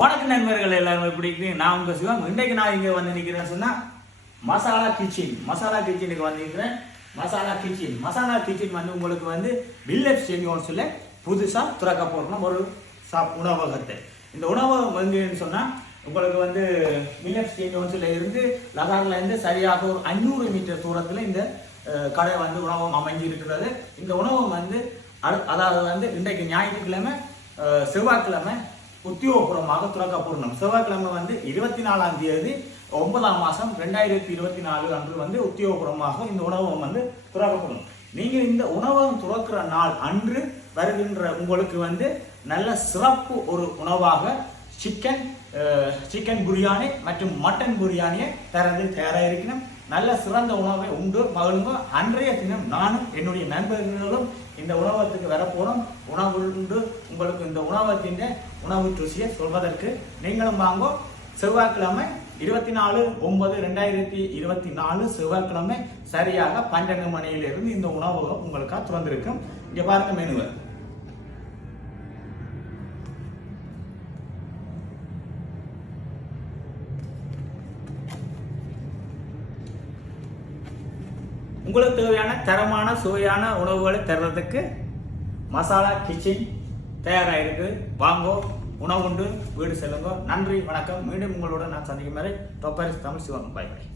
வணக்க நண்பர்கள் எல்லாரும் எப்படி இருக்கு நான் உங்க சிவம். இன்றைக்கு நான் இங்க வந்து நிக்கிறேன்னு சொன்னா மசாலா கிச்சன் மசாலா கிச்சனுக்கு வந்து நிக்கிறேன். மசாலா கிச்சன் மசாலா கிச்சன் வந்து உங்களுக்கு வந்து வில்லேஜ் செமியோன்னு சொல்ல புதுசா துறக்க போறோம் ஒரு சாப் உணவகத்தை. இந்த உணவகம் வந்துன்னு சொன்னா உங்களுக்கு வந்து வில்லேஜ் செமியோன்ஸ்ல இருந்து லதார்ல இருந்து சரியாக ஒரு அஞ்சூறு மீட்டர் தூரத்துல இந்த கடை வந்து உணவகம் அமைஞ்சு இருக்கிறது இந்த உணவகம் வந்து அதாவது வந்து இன்றைக்கு ஞாயிற்றுக்கிழமை செவ்வாய்க்கிழமை உத்தியோகபூர்வமாக துறக்கப்படணும் செவ்வாய்க்கிழமை வந்து இருபத்தி நாலாம் தேதி ஒன்பதாம் மாசம் ரெண்டாயிரத்தி இருபத்தி நாலு அன்று வந்து உத்தியோகபூர்வமாக இந்த உணவகம் வந்து துறக்கப்படும். நீங்க இந்த உணவகம் துறக்கிற நாள் அன்று வருகின்ற உங்களுக்கு வந்து நல்ல சிறப்பு ஒரு உணவாக சிக்கன் சிக்கன் பிரியாணி மற்றும் மட்டன் பிரியாணியை தரது தயாராக இருக்கணும் நல்ல சிறந்த உணவை உண்டு. மகளுங்க அன்றைய தினம் நானும் என்னுடைய நண்பர்களும் இந்த உணவகத்துக்கு வரப்போறோம். உணவு உண்டு. உங்களுக்கு இந்த உணவகத்தின் உணவு ருசியை சொல்வதற்கு நீங்களும் வாங்கோ. செவ்வாய்க்கிழமை இருபத்தி நாலு ஒன்பது ரெண்டாயிரத்தி இருபத்தி நாலு செவ்வாய்க்கிழமை சரியாக பன்னெண்டு மணியிலிருந்து இந்த உணவகம் உங்களுக்காக திறந்திருக்கும். இங்கே பாருங்க மெனுவை. உங்களுக்கு தேவையான தரமான சுவையான உணவுகளை தர்றதுக்கு மசாலா கிச்சன் தயாராக இருக்கு வாங்கோ உணவுண்டு வீடு செல்லுங்க. நன்றி வணக்கம். மீண்டும் உங்களோட நான் சந்திக்கும் வரை தொப்பரிஸ் தமிழ் சிவன். பாய் பாய்